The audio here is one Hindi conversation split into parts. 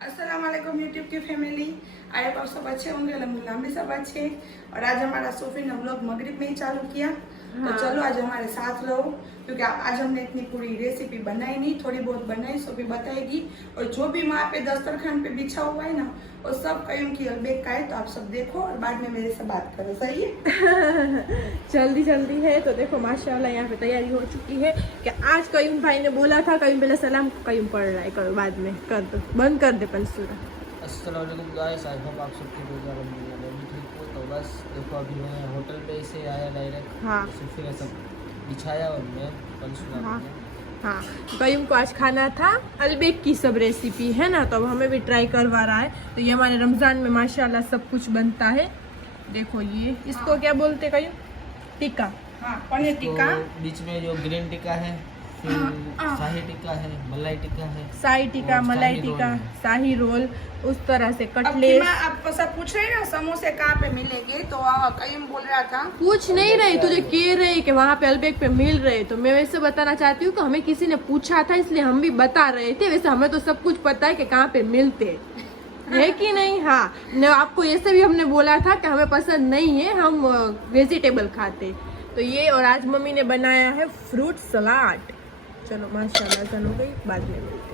अस्सलाम वालेकुम यूट्यूब की फैमिली। आई होप आप सब अच्छे होंगे, अल्हम्दुलिल्लाह हम भी सब अच्छे। और आज हमारा सोफी ने व्लॉग मगरिब में ही चालू किया। तो चलो आज हमारे साथ रहो, क्योंकि आज हमने इतनी पूरी रेसिपी बनाई नहीं, थोड़ी बहुत बनाई, सोफी बताएगी। और जो भी वहाँ पे दस्तरखान पे बिछा हुआ है ना, वो सब कयूम की अलबेग का है। तो आप सब देखो और बाद में मेरे से बात करो, सही है? जल्दी जल्दी है तो देखो माशाल्लाह यहाँ पे तैयारी हो चुकी है कि आज कयूम भाई ने बोला था कयूम बिला सलाम कयूम पढ़ रहा है, करो बाद में कर दो, बंद कर दे पंसूरा। अस्सलाम वालेकुम गाइस, आई होप आप सबकी रोज़ा रमज़ान मैं भी ठीक हूँ। तो बस देखो अभी मैं होटल पे से आया डायरेक्ट। हाँ। तो फिर सब बिछाया और मैं पंचकुला हाँ हाँ, कयूम को आज खाना था अलबेग की सब रेसिपी है ना, तो अब हमें भी ट्राई करवा रहा है। तो ये हमारे रमज़ान में माशाल्लाह सब कुछ बनता है। देखो ये इसको क्या बोलते हैं कयूम? टिक्का। हाँ, पनीर टिक्का। तो बीच में जो ग्रीन टिक्का है, फिर शाही टिक्का है, मलाई टिक्का है, शाही टिक्का, और मलाई शाही टिक्का, रोल है। शाही रोल, उस तरह से अब कटलेट। आपको सब पूछ रहे हैं ना समोसे कहाँ पे मिलेंगे, तो कयूम बोल रहा था पूछ नहीं रही, तुझे कह रही कि वहाँ पे अलबेग पे मिल रहे, तो मैं वैसे बताना चाहती हूँ कि हमें किसी ने पूछा था इसलिए हम भी बता रहे थे। वैसे हमें तो सब कुछ पता है कि कहाँ पे मिलते है कि नहीं। हाँ, न आपको ऐसे भी हमने बोला था कि हमें पसंद नहीं है, हम वेजिटेबल खाते। तो ये और आज मम्मी ने बनाया है फ्रूट सलाद। चलो माशाल्लाह चलो गई, बाद में मिलते हैं।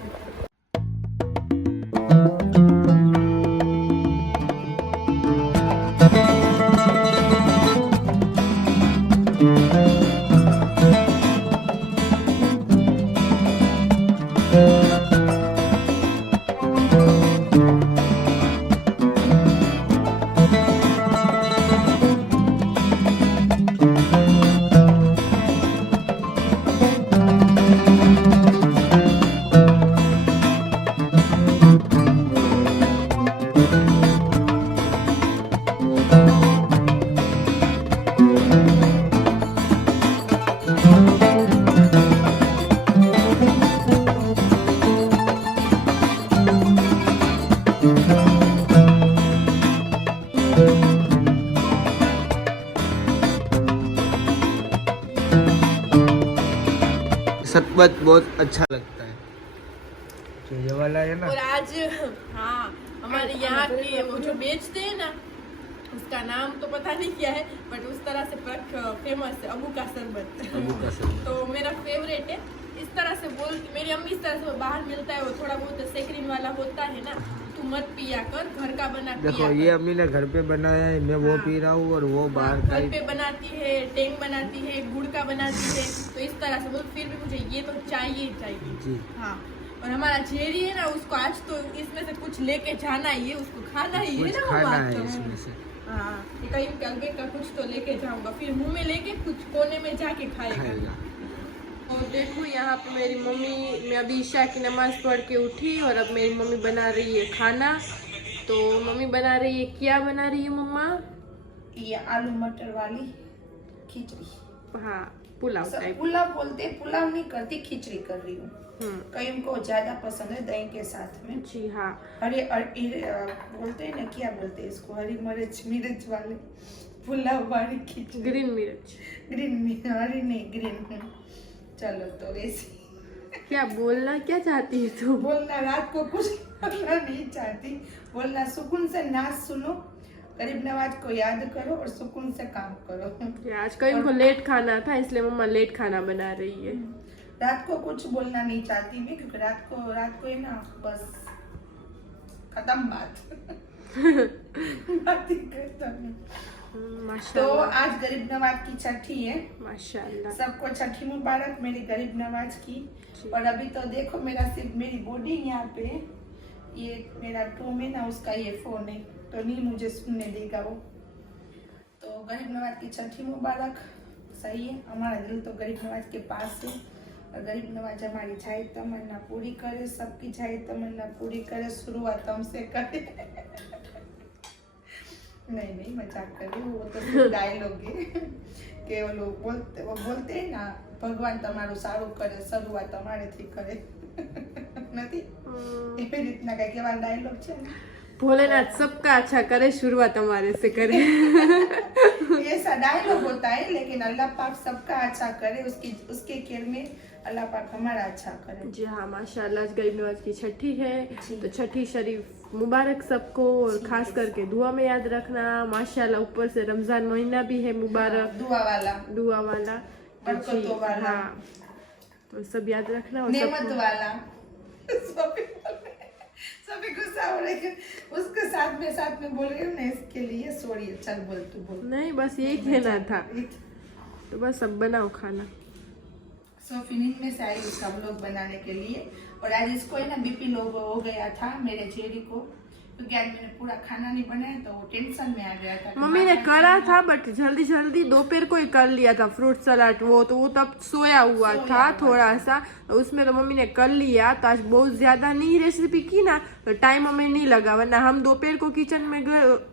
शरबत बहुत अच्छा लगता है। जो ये वाला है ना, और आज हाँ हमारे यहाँ के वो जो बेचते हैं ना, उसका नाम तो पता नहीं क्या है, बट उस तरह से फेमस है अबू का शरबत। अबू का शरबत। तो मेरा फेवरेट है। इस तरह से बोलती मेरी अम्मी, इस तरह से बाहर मिलता है वो थोड़ा बहुत सेक्रिन वाला होता है ना, तू मत पिया कर, घर का बना देखो पिया ये कर। अम्मी ने घर पे बनाया है, मैं वो हाँ। पी रहा हूँ और वो बाहर का घर ही। पे बनाती है, टेंग बनाती है, गुड़ का बनाती है। तो इस तरह से बोल, फिर भी मुझे ये तो चाहिए ही चाहिए। जी। हाँ, और हमारा जेरी है ना, उसको आज तो इसमें से कुछ लेके जाना ही है, उसको खाना ही है कुछ ना, वो खाना बात है तो इसमें से। हाँ, ये कहीं अलबेग का कुछ तो लेके जाऊंगा, फिर मुंह में लेके कुछ कोने में जाके खाएगा। खाएगा। और देखो यहाँ पे मेरी मम्मी, मैं अभी ईशा की नमाज पढ़ के उठी और अब मेरी मम्मी बना रही है खाना। तो मम्मी बना रही है, क्या बना रही है मम्मा? ये आलू मटर वाली खिचड़ी। हाँ, पुलाव टाइप। पुलाव बोलते, पुलाव नहीं करती, खिचड़ी कर रही हूँ। कयूम को ज्यादा पसंद है दही के साथ में। जी हाँ। बोलते हैं ना, क्या बोलते हैं इसको, हरी मिर्च वाले पुलाव वाली खिचड़ी। ग्रीन मिर्च। हरी नहीं, ग्रीन। चलो तो रेसिपी क्या बोलना क्या चाहती है तू? बोलना रात को कुछ करना नहीं चाहती, बोलना सुकून से नाच सुनो, गरीब नवाज को याद करो और सुकून से काम करो। आज कहीं को लेट खाना था, इसलिए मम्मा लेट खाना बना रही है। रात को कुछ बोलना नहीं चाहती मैं, क्योंकि रात को है ना, बस खत्म बात। बात ही खत्म। तो माशाल्लाह आज गरीब नवाज की छठी है। माशाल्लाह। सबको छठी मुबारक मेरी गरीब नवाज की। और अभी तो देखो मेरा सिर्फ मेरी बॉडी यहाँ पे, ये मेरा टूम है ना, उसका ये फोन है, तो नहीं मुझे सुनने देगा वो। तो गरीब नवाज की छठी मुबारक। सही है, हमारा दिल तो गरीब नवाज के पास है, और गरीब नवाज हमारी चाहे तमन्ना पूरी करे, सबकी चाहे तमन्ना पूरी करे, शुरुआत हमसे करे। नहीं मजाक कर रही हूँ, वो तो सिर्फ डायलॉग है कि वो लोग बोलते हैं ना, भगवान તમારું સારું કરે, શરૂઆત તમારેથી કરે। નથી એવી રીતના કઈ કેવા ડાયલોગ છે ને, भोलेनाथ सबका अच्छा करे, शुरुआत हमारे से करे। ऐसा डायलॉग होता है, लेकिन अल्लाह पाक सबका अच्छा करे, उसके केयर में अल्लाह पाक हमारा अच्छा करे। जी हाँ माशाल्लाह, आज गरीब नवाज की छठी है, जी। तो छठी शरीफ मुबारक सबको, और जी, खास करके दुआ में याद रखना। माशाल्लाह ऊपर से रमजान महीना भी है मुबारक, दुआ वाला, दुआ वाला, तो जी, बरकतों वाला, हाँ, तो सब याद रखना और नेमत सबको। वाला। सभी गुस्सा हो रहे हैं, उसके साथ में बोल रही हूँ ना, इसके लिए सॉरी। चल बोल, तू बोल। नहीं बस यही कहना था, तो बस सब बनाओ खाना। सोफी नींद में से आई उसका व्लॉग बनाने के लिए, और आज इसको है ना बीपी लो हो गया था मेरे चेरी को, क्योंकि आज मैंने पूरा खाना नहीं बनाया तो वो टेंशन में आ गया था। मम्मी ने करा था बट जल्दी जल्दी दोपहर को ही कर लिया था फ्रूट सलाद, वो तब सोया हुआ था थोड़ा सा, तो उसमें तो मम्मी ने कर लिया। तो आज बहुत ज्यादा नहीं रेसिपी की ना, तो टाइम हमें नहीं लगा, वरना हम दोपहर को किचन में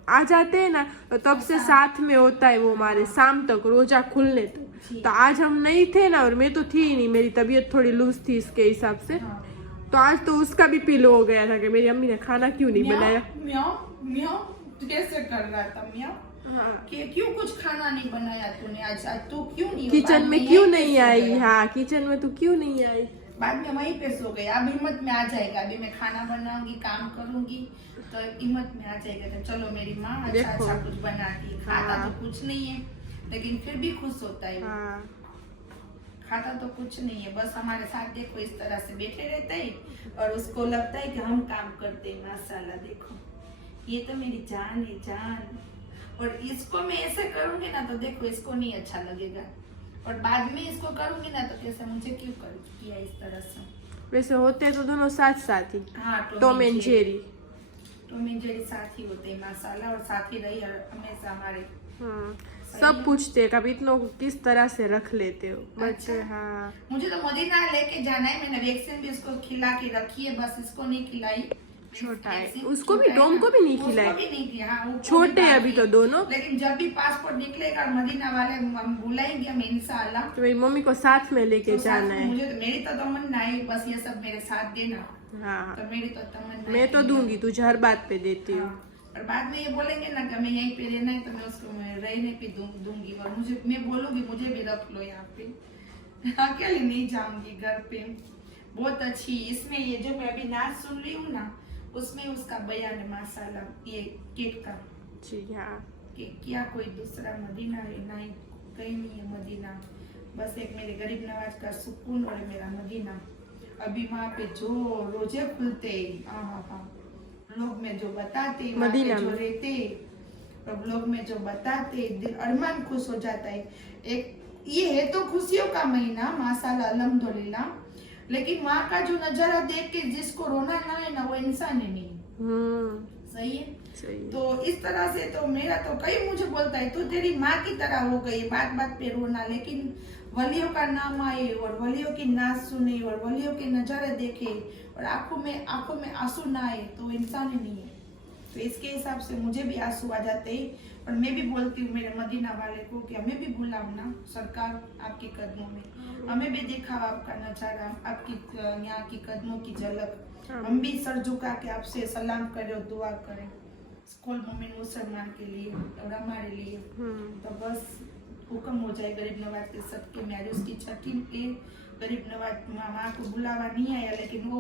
आ जाते हैं ना, तो तब से साथ में होता है वो हमारे शाम तक रोजा खुलने तक। तो आज हम नहीं थे ना, और मैं तो थी ही नहीं, मेरी तबीयत थोड़ी लूज थी इसके हिसाब से। तो आज तो उसका भी पीलो हो गया था कि मेरी अम्मी ने खाना क्यों नहीं बनाया। म्याऊ म्याऊ कैसे कर रहा था म्याऊ? हाँ। कि क्यों कुछ खाना नहीं बनाया तूने आज तू क्यों नहीं किचन में क्यों नहीं आई? हाँ, किचन में तू क्यों नहीं आई? बाद में वहीं पे सो गई। अब हिम्मत में आ जाएगा, अभी मैं खाना बनाऊंगी, काम करूंगी, तो हिम्मत में आ जाएगा। तो चलो मेरी माँ अच्छा कुछ बनाती है, खाता तो कुछ नहीं है लेकिन फिर भी खुश होता है। खाता तो कुछ नहीं है, बस हमारे साथ देखो इस तरह से बैठे रहते हैं, और उसको लगता है कि हम काम करते हैं। माशाल्लाह देखो, ये तो मेरी जान है, जान। और इसको मैं ऐसे करूंगी ना तो देखो इसको नहीं अच्छा लगेगा, और बाद में इसको करूंगी ना तो कैसे मुझे क्यों किया इस तरह से। वैसे होते तो दोनों साथ साथ ही, हाँ, टॉम एंड जेरी साथ ही होते हैं माशाल्लाह, और साथ ही रही हमेशा हमारे। सब पूछते हैं कभी इतनों को किस तरह से रख लेते हो बच्चे। अच्छा। हाँ, मुझे तो मदीना लेके जाना है, मैंने वैक्सीन भी उसको खिला के रखी है, बस इसको नहीं खिलाई। छोटा है, उसको भी डोम को भी नहीं खिलाए, उसको भी नहीं किया। हाँ, छोटे हैं अभी तो दोनों। लेकिन जब भी पासपोर्ट निकलेगा मदीना वाले हम बुलाएंगे हम इंशाल्लाह। तो मेरी मम्मी को साथ में लेके जाना है। मुझे मेरी तो तमन्ना है, बस ये सब मेरे साथ देना। हाँ, तो मेरी तो तमन्ना, मैं तो दूंगी, तुझे हर बात पे देती हूँ। और बाद में ये बोलेंगे ना कि मैं यहीं पे रहना है, तो मैं उसको रहने पे दूंगी, और मुझे मैं बोलूंगी मुझे भी रख लो यहाँ पे, अकेले नहीं जाऊंगी घर पे। बहुत अच्छी इसमें ये जो मैं अभी नाच सुन रही हूँ ना, उसमें उसका बयान है माशाल्लाह, ये केक का। जी हाँ, कि क्या कोई दूसरा मदीना है? नहीं, कहीं नहीं है मदीना, बस एक मेरे गरीब नवाज का सुकून और मेरा मदीना। अभी वहाँ पे जो रोजे खुलते, लोग में जो बताते, मदीना जो रहते, अब लोग में जो बताते, दिल अरमान खुश हो जाता है। एक ये है तो खुशियों का महीना माशाल्लाह अल्हम्दुलिल्लाह, लेकिन वहाँ का जो नजारा देख के जिसको रोना ना है ना, वो इंसान ही नहीं। सही है, सही। तो इस तरह से तो मेरा तो कई मुझे बोलता है तू तेरी माँ की तरह हो गई, बात बात पे रोना, लेकिन वलियों का नाम आए और वलियों की नाच सुने और वलियों के नजारे देखे और आंखों में आंसू ना आए तो इंसान ही नहीं है। तो इसके हिसाब से मुझे भी आंसू आ जाते हैं, और मैं भी बोलती हूँ मेरे मदीना वाले को कि हमें भी बुलाओ ना सरकार आपके कदमों में, हमें भी दिखाओ आपका नजारा, आपकी यहाँ की कदमों की झलक, हम भी सर झुका के आपसे सलाम करें और दुआ करें स्कूल मोमिन मुसलमान के लिए और हमारे लिए। तो बस हुक्म हो जाए गरीब नवाज के सबके में। आज उसकी छठी के गरीब नवाज माँ को बुलावा नहीं आया, लेकिन वो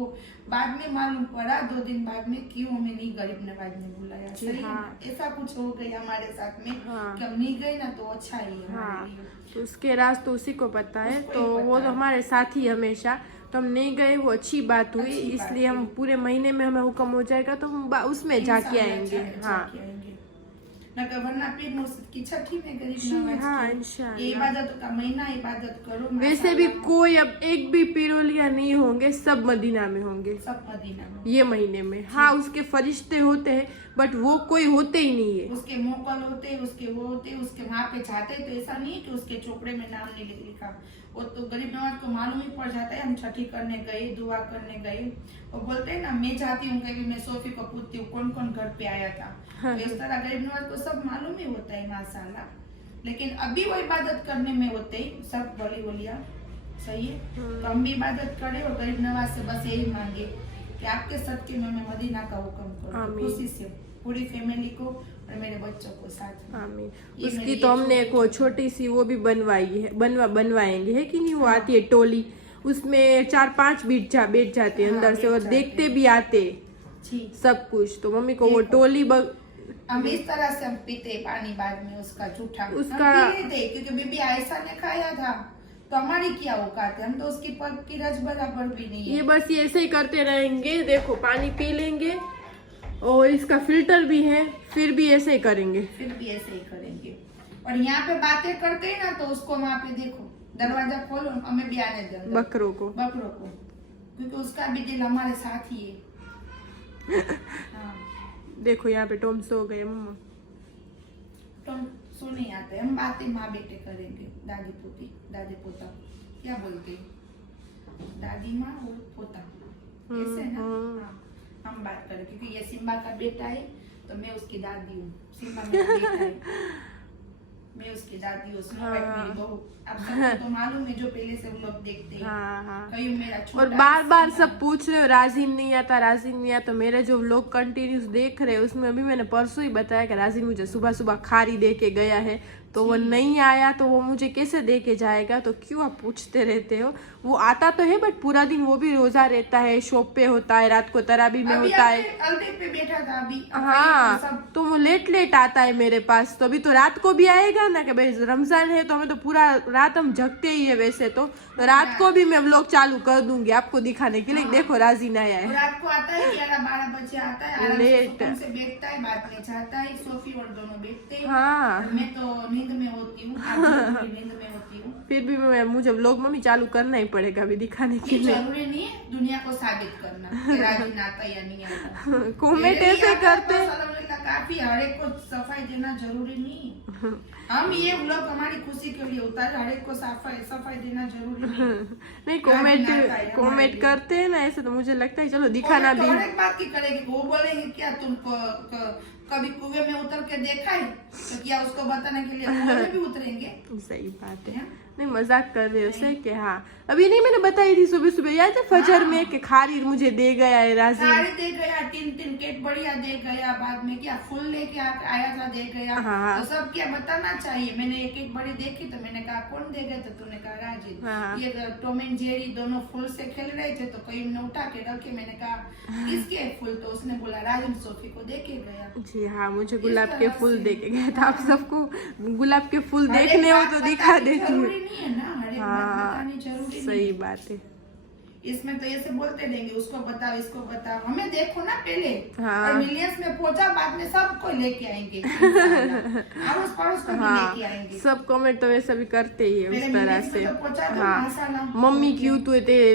बाद में मालूम पड़ा 2 दिन बाद में क्यों हमें नहीं गरीब नवाज ने बुलाया। सही है ना? ऐसा कुछ हो गया हमारे साथ में कि हम नहीं गए ना तो अच्छा ही है हमारे लिए। तो उसके राज तो उसी को पता है, तो वो तो हमारे साथ ही हमेशा, तो हम नहीं गए वो अच्छी बात हुई, इसलिए हम पूरे महीने में हमें हुक्म हो जाएगा तो हम उसमें जाके आएंगे। हाँ, वरना फिर की छठी में गरीब नवाज की इबादत का महीना, इबादत करो। वैसे भी कोई अब एक भी पिरोलिया नहीं होंगे, सब मदीना में होंगे, सब मदीना में ये महीने में। हाँ, उसके फरिश्ते होते हैं बट वो कोई होते ही नहीं है, उसके मोकल होते, उसके वो होते, उसके वहाँ पे जाते, तो ऐसा नहीं है कि उसके चोपड़े में नाम नहीं लिखा, वो तो गरीब नवाज को मालूम ही पड़ जाता है हम छठी करने गए, दुआ करने गए। वो बोलते हैं ना मैं जाती हूँ कभी, मैं सोफी को पूछती हूँ कौन कौन घर पे आया था। तो इस तरह गरीब नवाज को सब मालूम ही होता है माशाल्लाह। लेकिन अभी वो इबादत करने में होते ही सब वलिया। सही है, तो हम भी इबादत करें और गरीब नवाज से बस यही मांगे कि आपके सदके में मैं मदीना का हुक्म करूँ खुशी से, पूरी फैमिली को और मेरे बच्चों को साथ। आमीन। उसकी तो हमने एक वो छोटी सी वो भी बनवाई है, बनवाएंगे है कि नहीं, वो आती है टोली, उसमें 4-5 बैठ जाते हैं हाँ, अंदर से, और बैठ देखते जाते भी आते जी। सब कुछ। तो मम्मी को वो देखो। टोली हम इस तरह से हम पीते पानी बाद में उसका जूठा उसका- हम पी लेते, क्योंकि बीबी आयशा ने खाया था, तो हमारी क्या औकात है, हम तो उसकी पग की रज बराबर भी नहीं है। ये बस ये ऐसे ही करते रहेंगे। देखो पानी पी लेंगे और इसका फिल्टर भी है, फिर भी ऐसे ही करेंगे। फिर भी ऐसे ही करेंगे। और यहाँ पे बातें करते हैं ना, तो उसको वहाँ पे देखो, दरवाजा खोलो, हमें भी आने दो अंदर। बकरों को क्योंकि उसका भी दिल हमारे साथ ही है। हाँ, देखो यहाँ पे टॉम सो गए मम्मा। तो सुने आते हम बातें माँ बेटे करेंगे, दादी पोता क्या बोलते हैं, दादी माँ और पोता ऐसे ना। हाँ, हम बात करें, क्योंकि ये सिम्बा का बेटा है, तो मैं उसकी दादी हूँ। सिम्बा मेरा बेटा है, मैं उसकी दादी हूँ। स्नो वाइट मेरी बहू। अब सबको तो मालूम है, जो पहले से हम लोग देखते हैं। हाँ। कहीं मेरा छोटा और बार बार सब पूछ रहे हो राजीन नहीं आता। तो मेरे जो लोग कंटिन्यूस देख रहे हैं उसमें अभी मैंने परसों ही बताया कि राजीन मुझे सुबह सुबह खारी दे के गया है, तो वो नहीं आया तो वो मुझे कैसे दे के जाएगा। तो क्यों आप पूछते रहते हो? वो आता तो है बट पूरा दिन वो भी रोजा रहता है, शॉप पे होता है, रात को तराबी में होता है। अल्बेट पे बैठा था अभी। हाँ, तो वो लेट आता है मेरे पास। तो अभी तो रात को भी आएगा ना, कि भाई रमजान है तो हमें तो पूरा रात हम जगते ही है वैसे तो रात को भी मैं व्लॉग चालू कर दूंगी आपको दिखाने के लिए। देखो राजीन आया है, रात को आता है 11-12 बजे आता है, आराम से लेट। सुकून से बैठता है, बात में चाहता है, सोफी और दोनों बैठते हैं। हाँ। और मैं तो नींद में होती हूँ, नींद में होती हूँ। फिर भी मुझे व्लॉग मम्मी चालू करना ही पड़ेगा अभी दिखाने के ये लिए। जरूरी नहीं है दुनिया को साबित करना कि राजीन आता या नहीं आता। कमेंट ऐसे करते। काफी, हर एक को सफाई देना जरूरी नहीं है। हम ये व्लॉग हमारी खुशी के लिए उतारे, हर एक को सफाई देना जरूरी नहीं है। नहीं, कमेंट करते हैं ना ऐसे, तो मुझे लगता है चलो दिखाना भी। हर एक बात की करेगी, वो बोलेंगे क्या तुमको कभी कुएं में उतर के देखा है, तो क्या उसको बताने के लिए कुएं में भी उतरेंगे। सही बात है। नहीं, मजाक कर रहे हो से कि हाँ अभी नहीं मैंने बताई थी सुबह सुबह, याद है फजर में कि खारी मुझे दे गया है राजीन। खारी दे गया, 3 केक बढ़िया दे गया, बाद में क्या फुल लेके आया था दे गया। हाँ। तो सब क्या बताना चाहिए। मैंने एक बड़ी देखी तो मैंने कहा कौन दे गया, तो तूने कहा राजीन। हाँ। ये टॉम एंड जेरी दोनों फुल से खेल रहे थे, तो कहीं ने उठा के रखे, मैंने कहा किसके फुल, तो उसने बोला राजीन सोफी को दे के गया। जी हाँ, मुझे गुलाब के फूल दे के गया था। आप सबको गुलाब के फूल देखने हो तो दिखा देती हूँ। हाँ, सही बात है। इसमें तो ऐसे बोलते रहेंगे, उसको बताओ इसको बताओ, हमें देखो ना पहले। हाँ। और मिलियंस में पहुंचा, बाद में सबको लेके आएंगे, अड़ोस पड़ोस को भी हाँ, लेके आएंगे। सब कमेंट तो वैसे भी करते ही है उस तरह से। तो पहुंचा तो हाँ, माशाल्लाह। मम्मी क्यों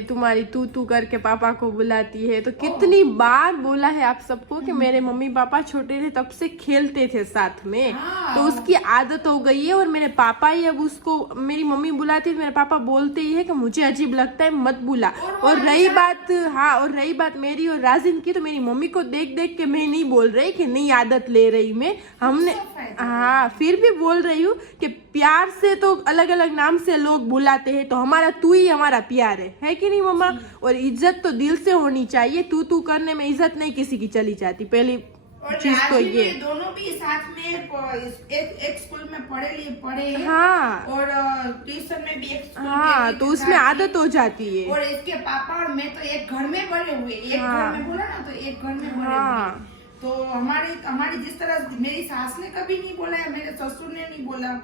तुम्हारी तू करके पापा को बुलाती है। तो कितनी बार बोला है आप सबको कि मेरे मम्मी पापा छोटे थे तब से खेलते थे साथ में, हाँ। तो उसकी आदत हो गई है। और मेरे पापा ही अब उसको, मेरी मम्मी बुलाती है, मेरे पापा बोलते ही है कि मुझे अजीब लगता है मत बुला। और रही बात मेरी और राजीन की, तो मेरी मम्मी को देख देख के मैं नहीं बोल रही कि नहीं आदत ले रही मैं, हमने हाँ फिर भी बोल रही हूँ कि प्यार से तो अलग अलग नाम से लोग बुलाते हैं, तो हमारा तू ही हमारा प्यार है कि नहीं मम्मा। और इज्जत तो दिल से होनी चाहिए, तू करने में इज्जत नहीं किसी की चली जाती, पहली चीज तो ये। दोनों भी साथ में एक स्कूल में पढ़े हैं। हाँ। और ट्यूशन में भी एक स्कूल हाँ, तो उसमें आदत हो जाती है। और इसके पापा और मैं तो एक घर में बड़े हुए, एक घर में बोला ना, तो एक घर में बड़े हुए। तो हमारी जिस तरह मेरी सास ने कभी नहीं बोला है, मेरे ससुर ने नहीं बोला,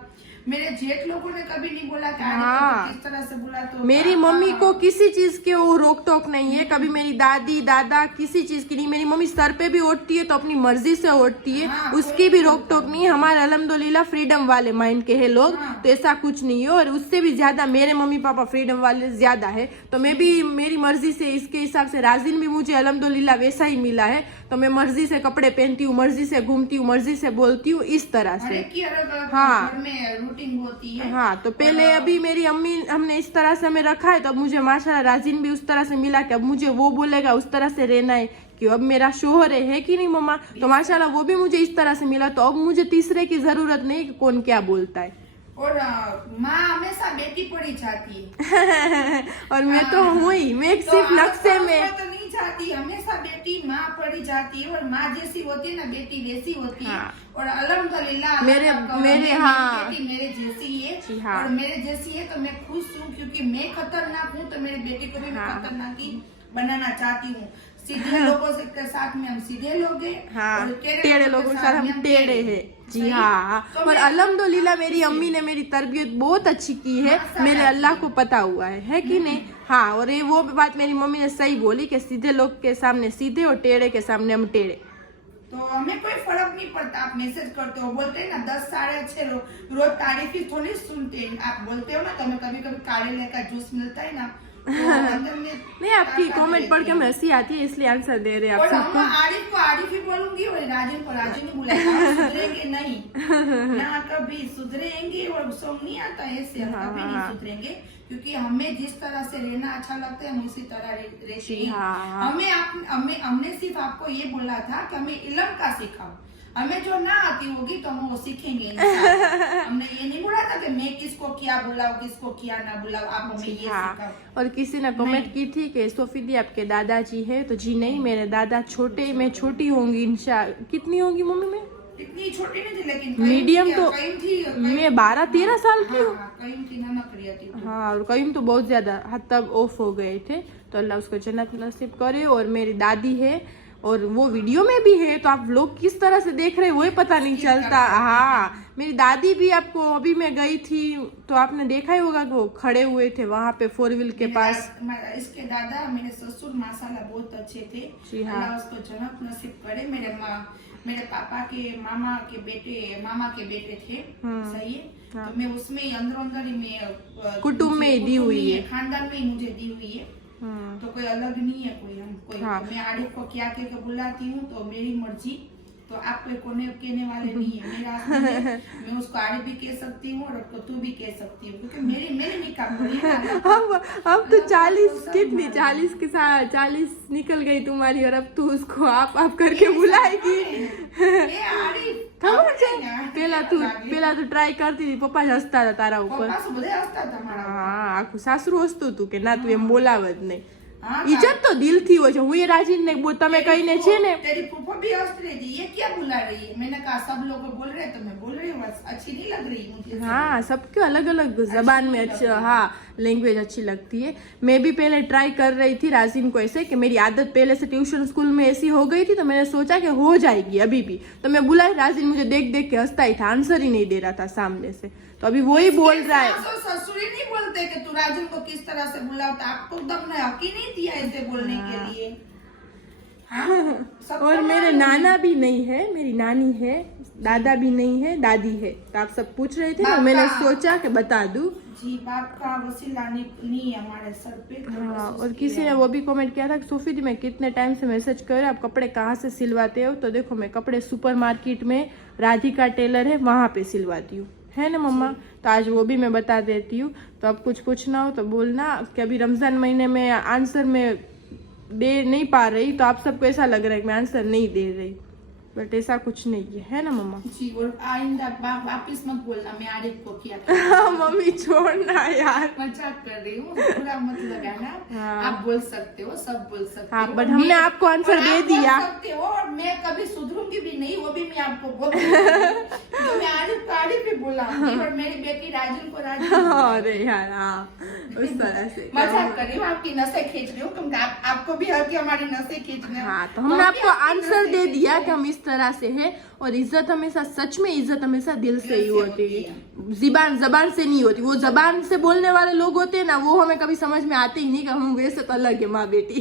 मेरे जेठ लोगों ने कभी नहीं बोला कि हाँ। किस तरह से बोला। तो मेरी मम्मी को किसी चीज के वो रोक टोक नहीं है, कभी मेरी दादी दादा किसी चीज की नहीं। मेरी मम्मी सर पे भी ओढ़ती है तो अपनी मर्जी से ओढ़ती है, हाँ, उसकी भी रोक टोक नहीं है। हमारे अल्हम्दुलिल्लाह फ्रीडम वाले माइंड के हैं लोग। हाँ। तो ऐसा कुछ नहीं है, और उससे भी ज्यादा मेरे मम्मी पापा फ्रीडम वाले ज्यादा है। तो मैं भी मेरी मर्जी से, इसके हिसाब से राजीन भी मुझे अल्हम्दुलिल्लाह वैसा ही मिला है। तो मैं मर्जी से कपड़े पहनती हूँ, मर्जी से घूमती हूँ, मर्जी से बोलती हूँ, इस तरह से। हाँ, घर में रूटीन होती है। हाँ, तो पहले अभी मेरी अम्मी हमने इस तरह से हमें रखा है, तो अब मुझे माशाल्लाह राजीन भी उस तरह से मिला कि अब मुझे वो बोलेगा उस तरह से रहना है, कि अब मेरा शोहर है कि नहीं मम्मा। तो माशाल्लाह वो भी मुझे इस तरह से मिला, तो अब मुझे तीसरे की जरूरत नहीं कि कौन क्या बोलता है। और माँ हमेशा बेटी पड़ी चाहती है। और मैं तो हूँ ही, मैं सिर्फ नक्शे में, तो नहीं चाहती हमेशा बेटी माँ पड़ी जाती है, और माँ जैसी होती है ना बेटी वैसी होती है। और अल्हम्दुलिल्लाह मेरे हाँ बेटी मेरे जैसी है, हाँ। और मेरे जैसी है तो मैं खुश हूँ, क्योंकि मैं खतरनाक हूँ तो मेरी बेटी को भी मैं खतरनाक ही बनाना चाहती हूँ। सीधे लोगों से के साथ में हम सीधे लोग हैं, हाँ, और टेढ़े लोगों के साथ हम टेढ़े हैं। जी हाँ। तो और अल्हम्दुलिल्लाह मेरी अम्मी ने मेरी तरबियत बहुत अच्छी की है, मेरे अल्लाह को पता हुआ है कि नहीं। हाँ, और ये वो बात मेरी मम्मी ने सही बोली कि सीधे लोग के सामने सीधे और टेढ़े के सामने हम टेढ़े। तो हमें कोई फर्क नहीं पड़ता। आप मैसेज करते हो, बोलते हैं ना 10 साढ़े अच्छे लोग रोज तारीफ ही थोड़ी सुनते हैं। आप बोलते हो ना, तो हमें कभी कभी काढ़े का जूस मिलता है ना, तो अंदर में नहीं, आपकी कमेंट पढ़ के हमें हंसी आती है, इसलिए आंसर दे रहे हैं और आप हम सबको। आरिफ को आरिफ ही बोलूंगी, और राजन को राजन ही बुलाएंगे। सुधरेंगे नहीं ना, कभी सुधरेंगे। और सॉन्ग नहीं आता ऐसे, हम कभी नहीं सुधरेंगे, क्योंकि हमें जिस तरह से रहना अच्छा लगता है हम उसी तरह रहते हैं। हमने सिर्फ आपको ये बोला था कि हमें इल्म का सिखाओ, हमें जो ना आती होगी तो हम वो सीखेंगे। हमने ये नहीं बोला था कि मैं किसको क्या बुलाऊं, किसको क्या ना बुलाऊं, आप हमें ये सिखाओ। और किसी ने कमेंट की थी कि सोफी दी आपके दादाजी है, तो जी नहीं, मेरे दादा छोटे, मैं छोटी होंगी इंशाल्लाह। कितनी होंगी मम्मी में? इतनी छोटी नहीं थी, लेकिन मीडियम तो मैं 12-13 साल की हूँ। हाँ, और कईम तो बहुत ज्यादा हद तक ऑफ हो गए थे, तो अल्लाह उसको जन्नत नसीब करे। और मेरी दादी है, और वो वीडियो में भी है, तो आप लोग किस तरह से देख रहे हैं वही पता नहीं चलता। हाँ, मेरी दादी भी, आपको अभी मैं गई थी तो आपने देखा ही होगा कि वो खड़े हुए थे वहाँ पे 4 व्हील के पास। इसके दादा मेरे ससुर माशाल्लाह बहुत अच्छे थे। जी हाँ। अल्लाह उसको जन्नत नसीब करे। मेरे पापा के मामा के बेटे थे, सही है। हाँ। तो मैं उसमें ही अंदर ही मैं कुटुंब में ही दी हुई है, खानदान में ही मुझे दी हुई है। तो कोई अलग नहीं है कोई। हाँ। तो मैं आरिफ को क्या कह के बुलाती हूँ तो मेरी मर्जी, तो आप कोई कोने कहने वाले नहीं है। मेरा मैं उसको आरिफ भी कह सकती हूँ और उसको तू भी कह सकती हूँ, क्योंकि मेरी निकाह पड़ी है। अब तो 40 कितनी 40 के साथ 40 निकल गई तुम्हारी, और अब तू उसको आप करके बुलाएगी। પેલા તો ટ્રાય કરતી હતી, પપ્પા જ હસતા હતા તારા ઉપર। હા, આખું સાસરું હસતું હતું કે ના તું એમ બોલાવે જ નહીં। इज्जत तो दिल थी हो, હું એ રાજીન ને તમે કહીને છે ને तेरी फूफा भी हंस रही थी, ये क्या बुला रही है। मैंने कहा सब लोग बोल रहे तो मैं बोल रही हूँ, अच्छी नहीं लग रही मुझे। हाँ, सबके अलग अलग जबान में अच्छा, हाँ, लैंग्वेज अच्छी लगती है। मैं भी पहले ट्राई कर रही थी राजीन को ऐसे, कि मेरी आदत पहले से ट्यूशन स्कूल में ऐसी हो गई थी, तो मैंने सोचा कि हो जाएगी अभी भी। तो मैं बुलाई, राजीन मुझे देख देख के हंसता ही था, आंसर ही नहीं दे रहा था सामने से। तो अभी वही बोल रहा है। ससुर ही नहीं बोलते कि तू राजन को किस तरह से बुलाता, आपको दम ने हक ही नहीं दिया ऐसे बोलने के लिए। और मेरे नाना भी नहीं है, मेरी नानी है, दादा भी नहीं है, दादी है। तो आप सब पूछ रहे थे, तो मैंने सोचा कि बता दूं। जी, बाप का वसीला नहीं है हमारे सर पे। हाँ, और किसी ने वो भी कमेंट किया था कि सोफी दी मैं कितने टाइम से मैसेज कर रहे, आप कपड़े कहाँ से सिलवाते हो? तो देखो, मैं कपड़े सुपरमार्केट में राधिका टेलर है वहाँ पे सिलवाती हूँ, है ना मम्मा? तो आज वो भी मैं बता देती हूँ। तो अब कुछ पूछना हो तो बोलना कि अभी रमजान महीने में आंसर में दे नहीं पा रही, तो आप सबको ऐसा लग रहा है कि मैं आंसर नहीं दे रही, बट ऐसा कुछ नहीं है ना मम्मा? जी, और आइंदा वापिस मत बोलना मैं आरिफ को किया। मम्मी छोड़ना यार, मजाक कर रही हूँ, पूरा मत लगाना। हाँ। आप बोल सकते हो, सब बोल सकते हो, बट हमने आपको आंसर दे दिया। सकते हो, और मैं कभी सुधरूंगी भी नहीं, वो भी मैं आपको बोल तो मैं आरिफ भी बोला, और मेरी बेटी राजन को राजन। अरे यार, हाँ, उस तरह से मजाक कर रही हूँ, आपकी नसें खींच रही हूँ, आपको भी हर की हमारी नसें खींचने। हाँ, तो हमने आपको आंसर दे दिया कि हम इस तरह से है। और इज्जत हमेशा, सच में इज्जत हमेशा दिल से ही होती है, जबान से नहीं होती। वो जबान से बोलने वाले लोग होते हैं ना, वो हमें कभी समझ में आते ही नहीं कि हम वैसे तो अलग है माँ बेटी।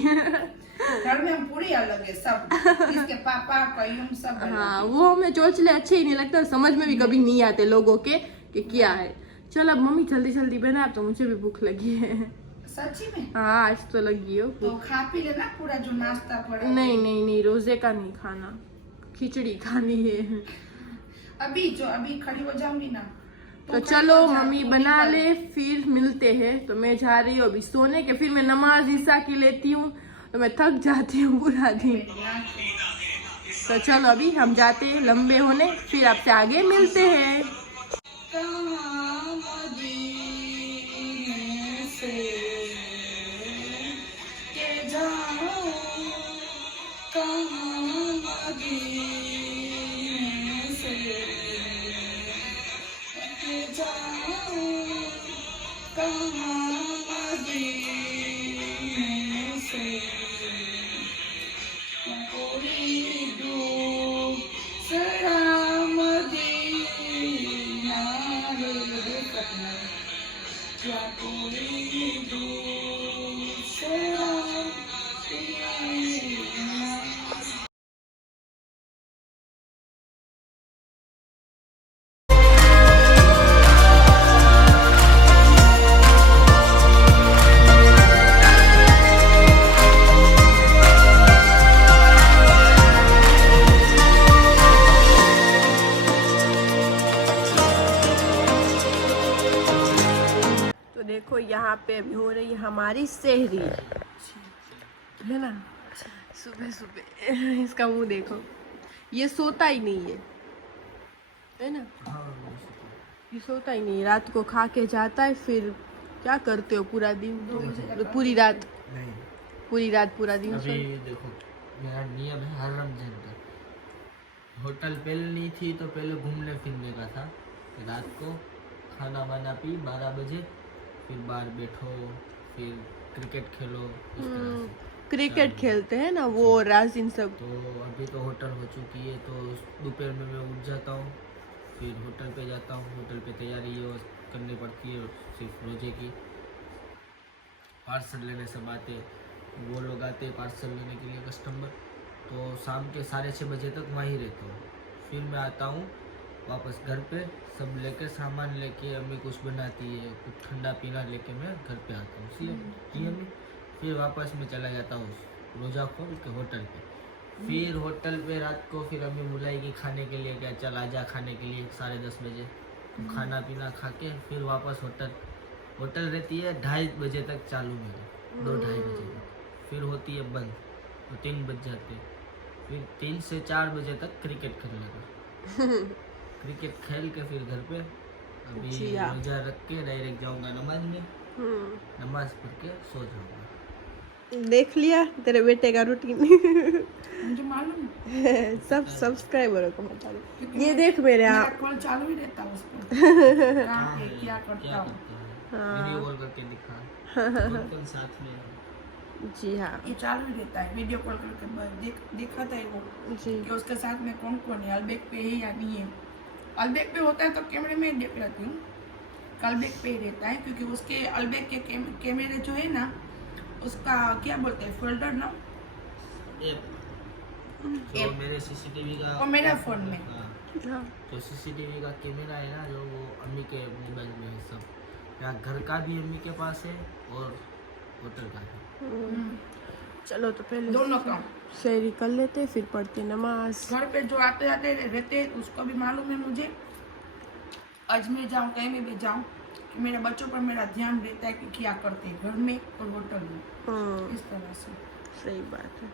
घर में हम पूरी अलग है सब, इसके पापा कयूम सब। हाँ, वो हमें चोचले अच्छे ही नहीं लगते, और समझ में भी कभी नहीं आते लोगों के कि क्या है। चल अब मम्मी जल्दी जल्दी बना, तो मुझे भी भूख लगी है। सच्ची में? हाँ, आज तो लगी हो। तो खा पी लेना पूरा जो नाश्ता पड़ा। नहीं, रोजे का नहीं खाना, खिचड़ी खानी है। अभी खड़ी हो जाऊंगी ना, तो चलो मम्मी बना ले, फिर मिलते हैं। तो मैं जा रही हूँ अभी सोने के, फिर मैं नमाज ईसा की लेती हूँ, तो मैं थक जाती हूँ पूरा दिन। तो चलो अभी हम जाते हैं लंबे होने, फिर आपसे आगे मिलते हैं। से के जाऊं पे अभी हो रही है हमारी सहरी, है ना। सुबह सुबह इसका मुंह देखो, ये सोता ही नहीं है ना। हाँ ये सोता ही नहीं, रात को खा के जाता है। फिर क्या करते हो पूरा दिन? पूरी रात नहीं, पूरा दिन अभी देखो मेरा नियम है हर रमजान का, होटल पहले नहीं थी तो पहले घूमने फिरने का था, रात को खाना वाना पी 12 बजे, फिर बाहर बैठो, फिर क्रिकेट खेलो, इस तरह से। क्रिकेट खेलते हैं ना वो राजिन सब। तो अभी तो होटल हो चुकी है, तो दोपहर में मैं उठ जाता हूँ, फिर होटल पे जाता हूँ। होटल पे तैयारी ये करनी पड़ती है सिर्फ रोजे की। पार्सल लेने सब आते, वो लोग आते पार्सल लेने के लिए कस्टमर, तो शाम के 6:30 बजे तक वहीं रहता हूँ। फिर मैं आता हूँ वापस घर पे, सब लेके सामान लेके, अम्मी कुछ बनाती है, कुछ ठंडा पीना लेके मैं घर पे आता हूँ सी अम्मी। फिर वापस मैं चला जाता हूँ रोज़ा खोल के होटल पे। फिर होटल पे रात को फिर अम्मी बुलाएगी खाने के लिए, क्या चल आजा खाने के लिए 10:30 बजे, तो खाना पीना खा के फिर वापस होटल रहती है 2:30 बजे तक चालू मेरी, 2-2:30 बजे तक, फिर होती है बंद, तो 3 बज जाते। फिर 3 से 4 बजे तक क्रिकेट खेलने का क्रिकेट खेल के फिर घर पे अभी रोजा रख के डायरेक्ट जाऊंगा नमाज में, नमाज पढ़ के सो जाऊंगा। देख लिया तेरे बेटे का रूटीन। मुझे मालूम है, सब सब्सक्राइबरों को बता दो। क्योंकि ये मैं- देख मेरे मेरा आप कॉल चालू ही रहता है उस पर। कहाँ पे क्या करता हूँ, वीडियो कॉल करके दिखा कौन साथ में है। जी हाँ ये चालू ही रहता है। वीडियो कॉल करके देखा था वो जी। कि उसके साथ में कौन कौन है, अलबेक पे है या नहीं है। अलबेक पे होता है तो कैमरे में देख लेती हूँ, अलबेक पे ही रहता है, क्योंकि उसके अलबेक के कैमरे जो है ना, उसका क्या बोलते हैं, फोल्डर ना, जो मेरे सीसीटीवी का और मेरा फोन में। हाँ, जो सीसीटीवी का कैमरा है ना, जो वो अम्मी के मोबाइल में है सब, यहाँ घर का भी अम्मी के पास है और होटल का भी। चलो तो पहले दोनों का सहरी कर लेते, फिर पढ़ते नमाज। घर पे जो आते जाते रहते हैं उसको भी मालूम है मुझे, अजमेर जाऊँ कहीं में भी जाऊँ, कि मेरे बच्चों पर मेरा ध्यान रहता है कि क्या करते हैं घर में और होटल में, इस तरह से। सही बात है।